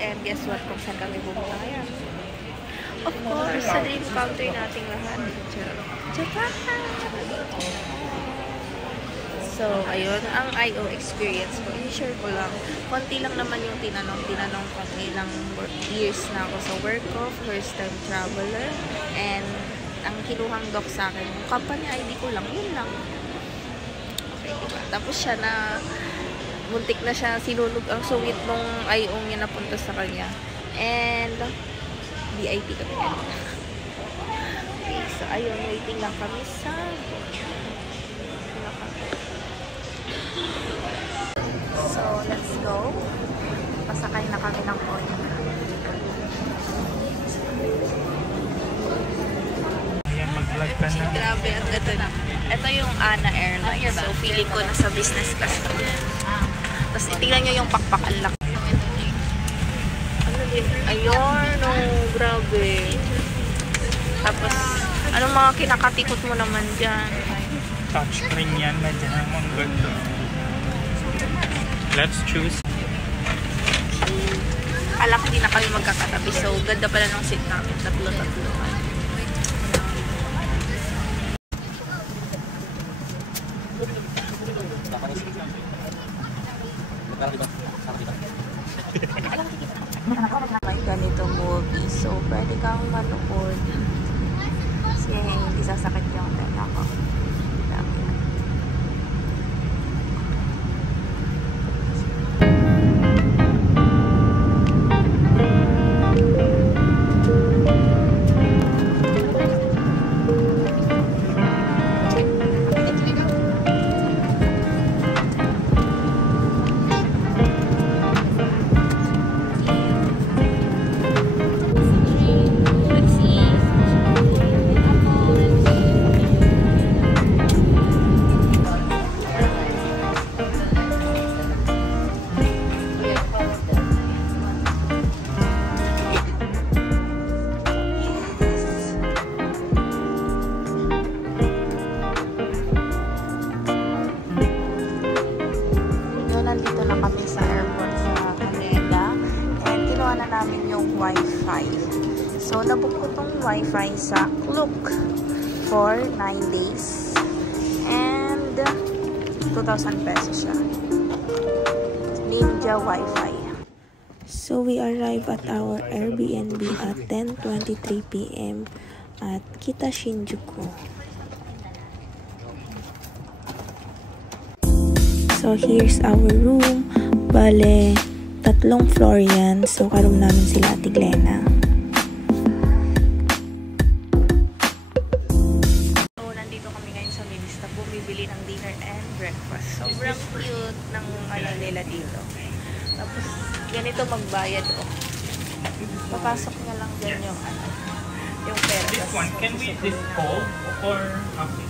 And guess what? Kung saan kami pumunta ngayon? Of course, sa dream country nating lahat. Japan! So, ayun, ang IO experience ko. I-share ko lang. Konti lang naman yung tinanong ko ilang years na ako sa work ko. First time traveler. And ang kinuhang doc sa akin, yung company ID ko lang, yun lang. Okay, diba? Tapos siya na, muntik na siya, sinunog ang sungit nung IO niya napunta sa kanya. And, VIP kami yan. Okay, so ayun, waiting lang kami sa so, let's go. Pasakay na kami ng coin. Ayan, mag-vlog ka na. Grabe, at ito na. Ito yung ANA Airlines. So, feeling ko nasa business class kami. Tapos, tingnan nyo yung pakpak. Ang laki. Ayun, oh, grabe. Tapos, anong mga kinakatikot mo naman dyan? Touchscreen yan, medyo namang ganda. Let's choose. Akala ko hindi na kami magkakatabi. So, ganda pala ng seat namin. Tatlo-tatlo. May ganito movie. So, pwede kang manood. Kasi hindi sasakit yung tena ko. Nandito na kami sa airport sa Canada and kinuha na namin yung wifi. So, nabook ko tong wifi sa Klook for 9 days and 2,000 pesos siya. Ninja wifi. So, we arrived at our Airbnb at 10:23 p.m. at Kita Shinjuku. So, here's our room. Bale, 3 floor yan. So, karoon namin sila Ate Glena. So, nandito kami ngayon sa Minista. Bumibili ng dinner and breakfast. Sobrang cute ng nila dito. Tapos, ganito magbayad. Oh. Papasok niya lang dyan yung pera. This one, can we this cold or okay?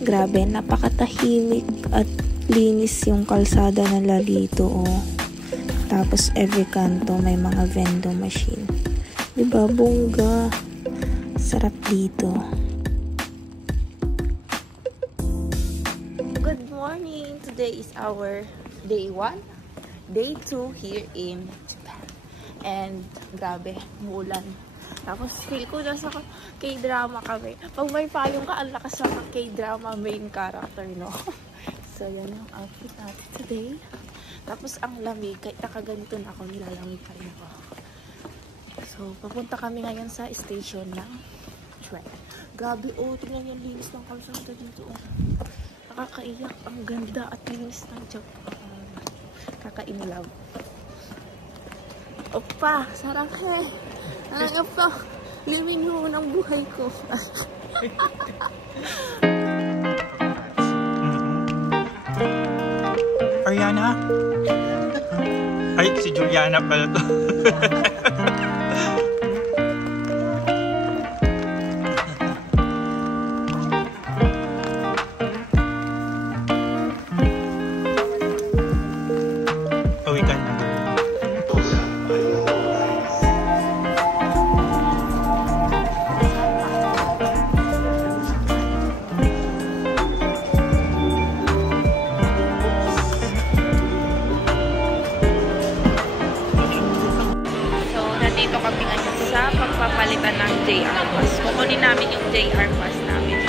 Grabe, napakatahimik at linis yung kalsada nila dito, oh. Tapos every kanto may mga vending machine. Diba, bongga. Sarap dito. Good morning! Today is our day 1. Day 2 here in Japan. And grabe, umulan. Tapos, feel ko nasa K-drama kami. Pag may payong ka, ang lakas ng K-drama main character, no? So, yan yung outfit natin today. Tapos, ang lamig. Kahit nakaganito na ako, nilalamig pa rin ako. So, papunta kami ngayon sa station ng train. Grabe, oh, tingnan yung linis ng kalsada dito, oh. Nakakaiyak. Ang ganda at linis ng Japan. Kaka-inlove. Opa, sarang he. Ano pa? Living mo ng buhay ko. Ariana? Ay, si Juliana pala to. Uwi ka na. papalitan ng JR Pass. Kukunin namin yung JR Pass namin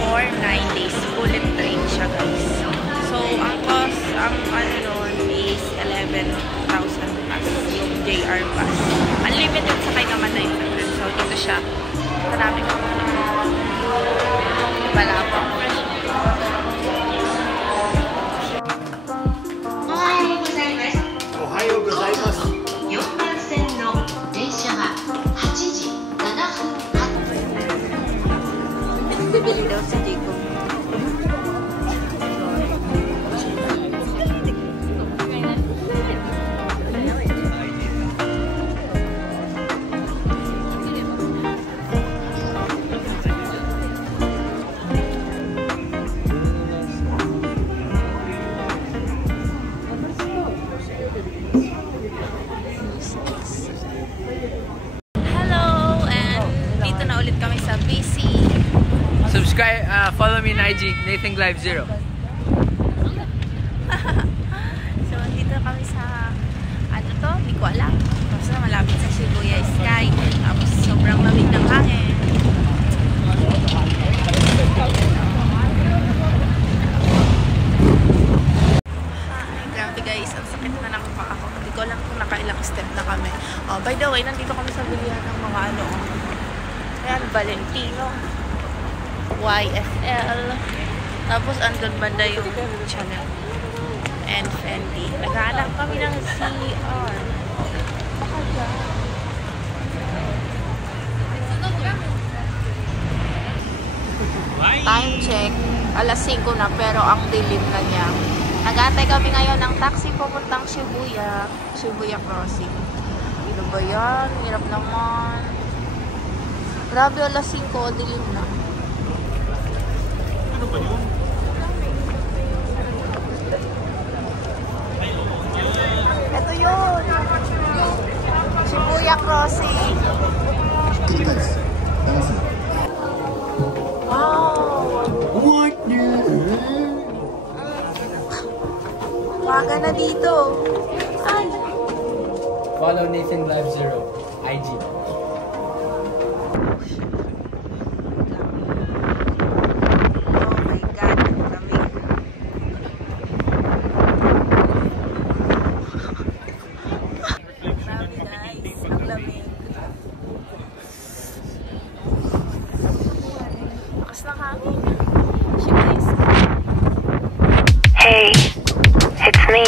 for 9 days. Bullet train siya, guys. So, ang cost, ang ano nun is 11,000 plus yung JR Pass. Unlimited sakay naman na yung trip. So, dito siya. Hanapin ko muna. Wala pa. おはようございます。4番線の電車は8時7分発。 Bibili daw si Jacob. Subscribe, follow me in IG, Nathan Live 0. So, dito kami sa, ano to? Hindi ko alam. Basta malapit sa Shibuya Sky. Tapos, sobrang lamig ng hangin. Grabe guys, ang sakit na ng paa ko. Hindi ko alam kung nakailang step na kami. Oh, by the way, nandito kami sa bilihan ng mga ano. Ayan, Valentino. YSL. Tapos andun banda yung Chanel and Fendi. Naghahanap kami ng CR. Baka dyan. Time check. Alas 5 na pero ang dilim na niya. Nag-aantay kami ngayon ng taxi pupuntang Shibuya. Shibuya Crossing. Ano ba yan? Hirap naman. Grabe, alas 5. Dilim na. Ano ba yun? Ito yun. Shibuya Crossing. Wow. Waga na dito. Ay. Follow Nathan Live 0, IG. Hey, it's me.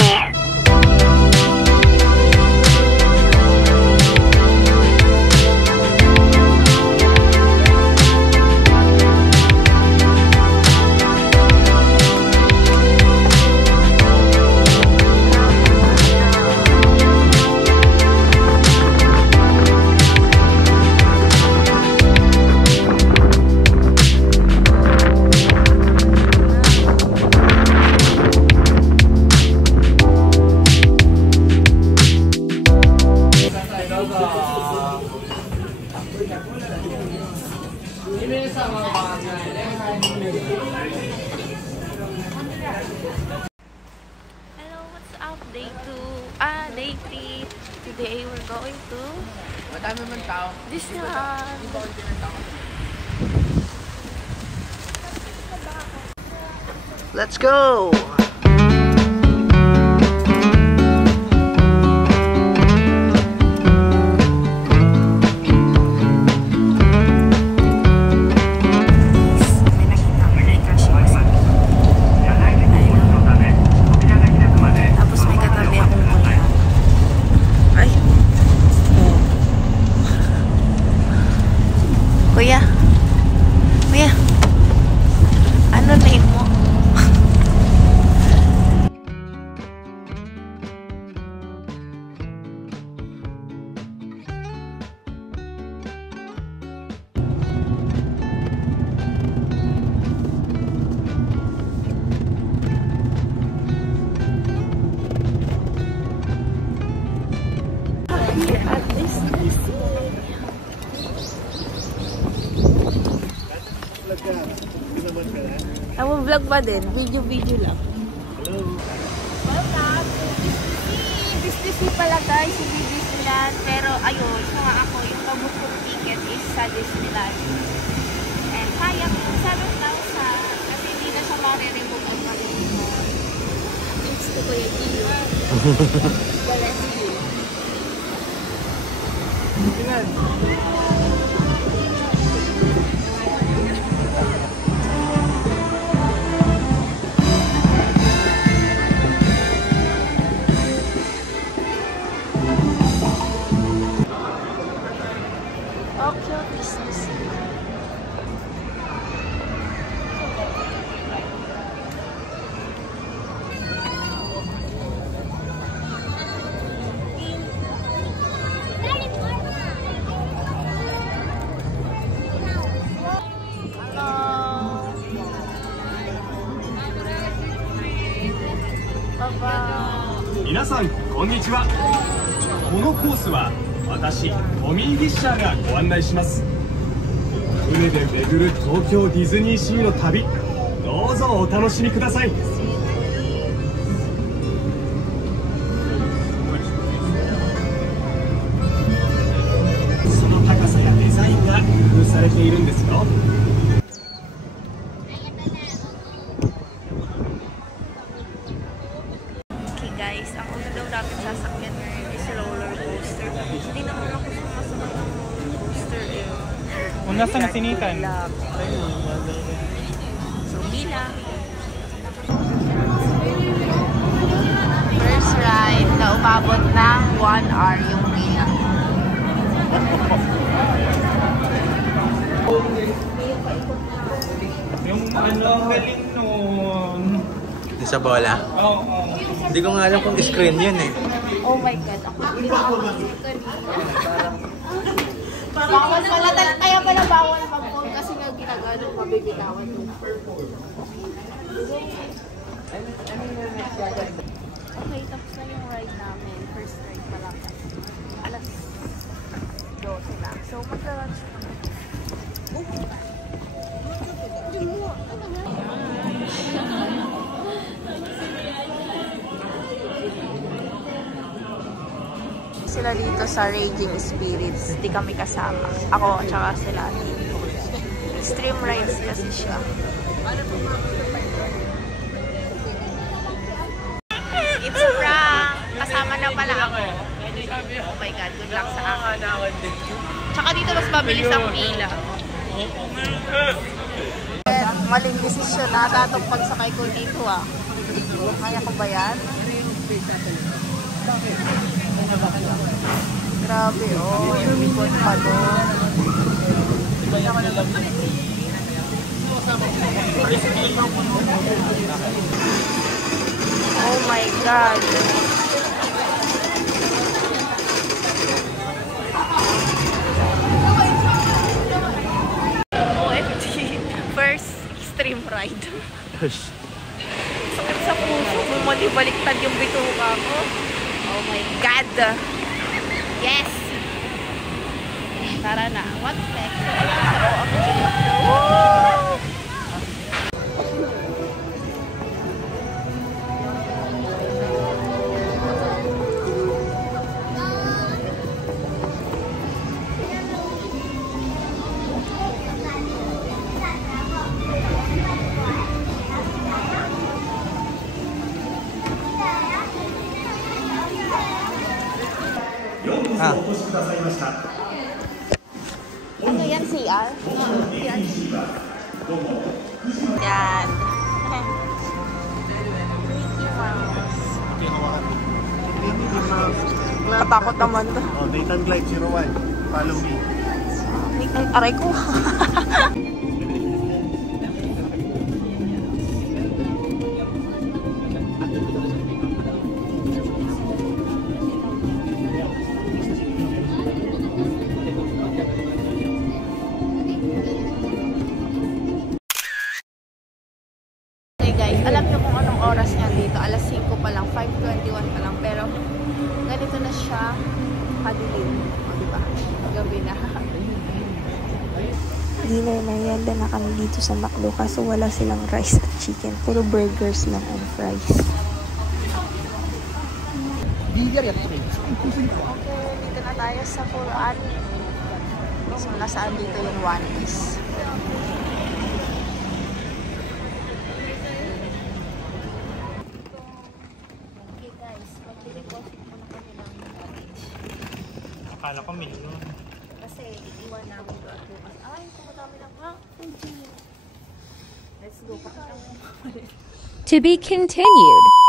Hello, what's up? Day 3. Today we're going to Madami man tao. Disneyland. Let's go! Kuya, ano name mo? Here at Disney Sea. Vlog pa din. Video lang. Hello. Welcome to Disney Sea. Disney Sea pala guys. Hindi Disney Disneyland. Pero ayun, nga ako, yung nabuk kong ticket is sa Disneyland. And sayang yung 7,000 kasi hindi na siya ma-remove ang mag-remove. Thanks to Kuya Gio. Wala si Gio. Tingnan. Tokyo Disney Sea. Bye-bye. 皆さんこんにちは。このコースは私トミー・フィッシャーがご案内します。船で巡る東京ディズニーシーの旅、どうぞお楽しみください。その高さやデザインが工夫されているんですよ。Guys, ang una daw natin sasakyan ngayon is roller coaster. Hindi naman ako sumasakay ng roller coaster eh. Una sa nasinitan. So, bilang. First ride na umabot ng 1 hour yung bilang. Yung ano, ang galing nun. Sa bola? Oo. Hindi ko nga alam kung screen yun eh. Oh my God, ako hindi na ako bawal pala, kaya pala bawal mag-phone kasi nga ginagano mabibitawan yung okay, tapos na yung ride namin. First ride pa lang. Alas 12 na. So, magla-lunch na. Sila dito sa Raging Spirits. Di kami kasama. Ako at saka sila dito. Stream rides kasi siya. It's a prank! Kasama na pala ako. Oh my God, good luck sa akin. Tsaka dito mas mabilis ang pila. Maling desisyon na itong pagsakay ko dito ah. Kaya ko ba yan? Grabe, oh. Yung likod pa doon. Oh my God. OMG. First extreme ride. Sakit sa puso. Bumalik-baliktad yung bituka ko. Oh my God. Yes! Tara na. One sec. Woo! Ano yan, CR? Yan. Mickey Mouse. Katakot naman to. Oh, Nathan Glide 01. Follow me. Ay, aray ko. Guys, alam nyo kung anong oras niya dito. Alas 5 pa lang, 5:21 pa lang. Pero ganito na siya kadilim. O, diba? Gabi na. Dinner merienda na kami dito sa McDo kaso wala silang rice at chicken. Puro burgers lang and fries. Okay, dito na tayo sa Quran. So, nasaan dito yung One Piece? Okay guys, mag-deposit muna kami ng luggage. Akala ko million. Kasi iwan namin doon bukas. Ay, kumadami lang ha. Let's go. To be continued.